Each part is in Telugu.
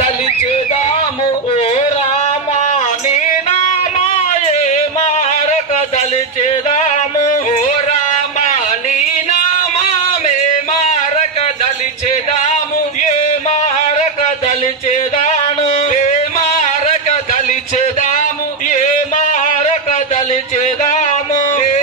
దలిచేదాము ఓ రామా నీ నామాయే మారక దలిచేదాము ఓ రామా నీ నామామే మారక దలిచేదాము ఏ మారక దలిచేదాను ఏ మారక దలిచేదాము ఏ మారక దలిచేదాము ఏ మారక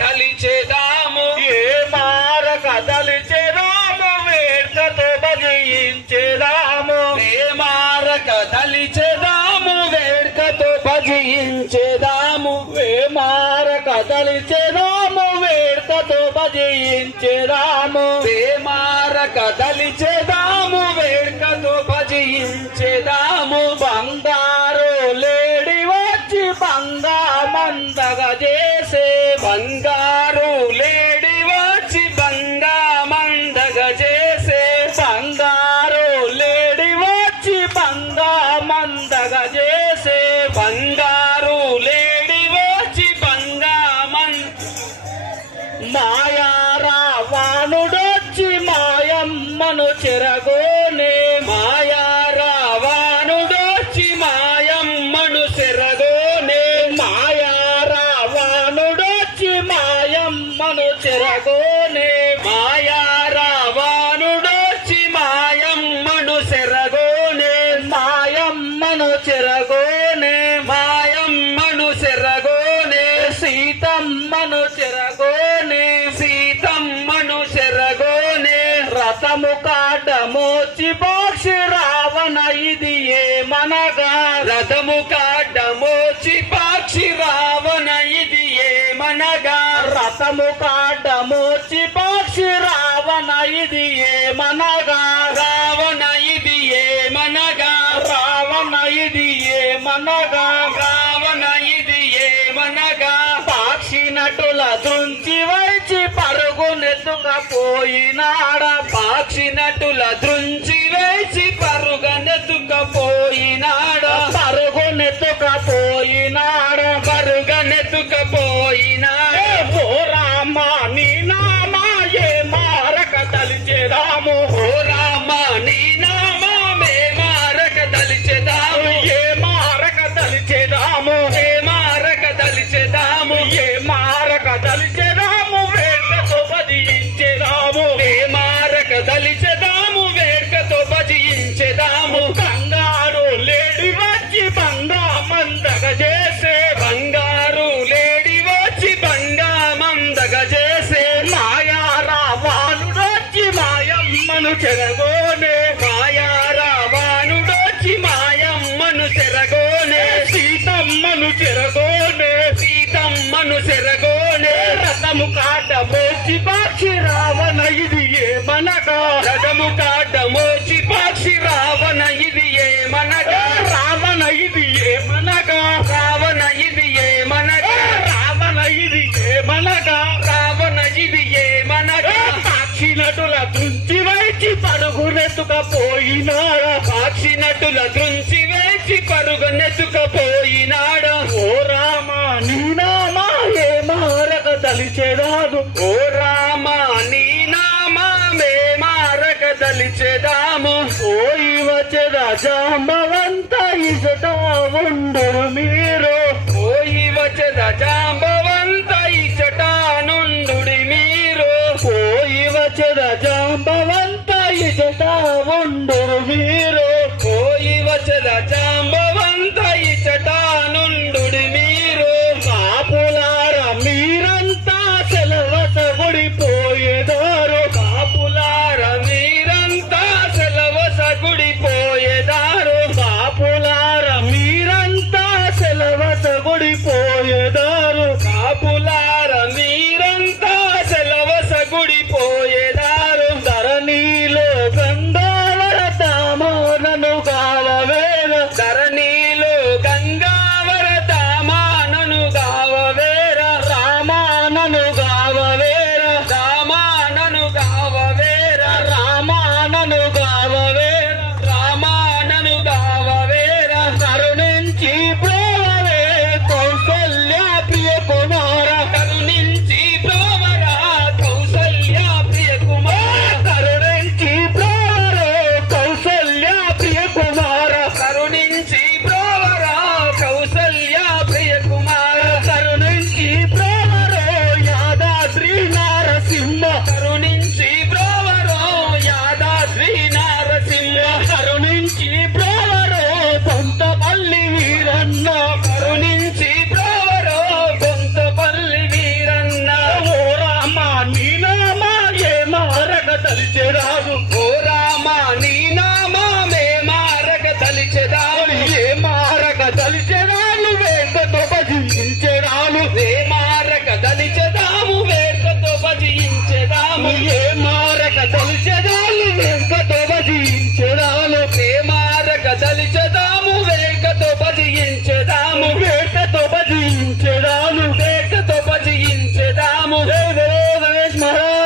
దలిచేదాము ఏ మారక దలిచేదాము వేర్కతో భజించేదాము ఏ మారక దలిచేదాము వేర్కతో భజించేదాము ఏ మారక దలిచేదాము వేర్కతో భజించేదాము ఏ మారక దలిచేదాము వేర్కతో భజించేదాము బంగారు లేడి వచ్చి బంగా మందగా చేసే బంగారు లేడి వచ్చి బంగా మందగా చేసే బంగారు లేడి వచ్చి బంగా మందగా చేసే బంగారు లేడి వచ్చి బంగా మాయా రావణుడొచ్చి మాయమ్మను చెరగోనే మాయా రావణుడొచ్చి మాయమ్మను చెరగోనే మాయా రావణుడొచ్చి మాయమ్మను చెరగోనే మాయా రావణుడొచ్చి మాయమ్మను చెరగోనే మాయమ్మను చెరగోనే మాయమ్మను చెరగోనే సీతమ్మను చెరగోనే సీతమ్మను చెరగోనే రథము కాటమోచి పక్షి రావణ ఇది ఏమనగా రథము కాటమోచి పక్షి రావణ ఇది ఏమనగా రథము కాటమోచి పక్షి రావణ ఇది ఏమనగా రావణ ఇది ఏమనగా రావణ ఇది ఏమనగా రావణ ఇది ఏమనగా పక్షి నటుల దృంచి వచ్చి పరుగునెత్తుకపోయినాడ పక్షి నటుల దృంచి వేసి పరుగునెత్తుకపోయినాడ పరుగునెత్తుకపోయినాడ పరుగునెత్తుకపోయినాడ ఓ రామా నీ నామాయే మారక దలిచేదాము ఓ రామా నీ నామే మారక దలిచేదాము ఏ మారక దలిచేదాము ఏ మారక దలిచేదాము ఏ మారక దలిచేదాము వేర్కతో భజించేదాము ఏ మారక దలిచేదాము వేర్కతో భజించేదాము బంగారు లేడి వచ్చి బంగా మందగ చేసే బంగారు లేడి వచ్చి బంగా మందగ చేసే మాయా రావణుడొచ్చి మాయమ్మను చెరగోనే మాయా రావణుడొచ్చి మాయమ్మను చెరగోనే సీతమ్మను చెరగోనే సీతమ్మను చెరగోనే రథము కాటమోచి పక్షి రావణ ఇది ఏమనగా రథము కాటమోచి పక్షి రావణ ఇది ఏమనగా రావణ ఇది ఏమనగా రావణ ఇది ఏమనగా రావణ ఇది ఏమనగా రావణ ఇది ఏమనగా పక్షి నటుల దృంచి వేచి పరుగునెత్తుకపోయినాడ పక్షి నటుల దృంచి వేచి పరుగునెత్తుకపోయినాడ ఓ రామా నీ నామా ఏ మారక దలిచేదాదు ఓ రామా నీ నామా మే మారక దలిచేదాము ఓయి వచ్చేద జాంబవంత ఇసట ఉండురు మీరు ఓయి వచ్చేద జాంబవంత ఇసట నుండుడి మీరు ఓయి వచ్చేద జాంబవంత ఇసట ఉండురు మీరు ఓయి వచ్చేద జాంబవంత ఇసట నుండుడి మీరు కాపులార మీరంతా సెలవస గుడిపోయేదారు కాపులార మీరంతా సెలవస గుడిపోయేదారు కాపులార మీరంతా సెలవస గుడిపోయేదారు కాపులార మీరంతా సెలవస గుడిపోయేదారు ధరణిలో గంగావర దామోనను కాలవేల తలిచేదాము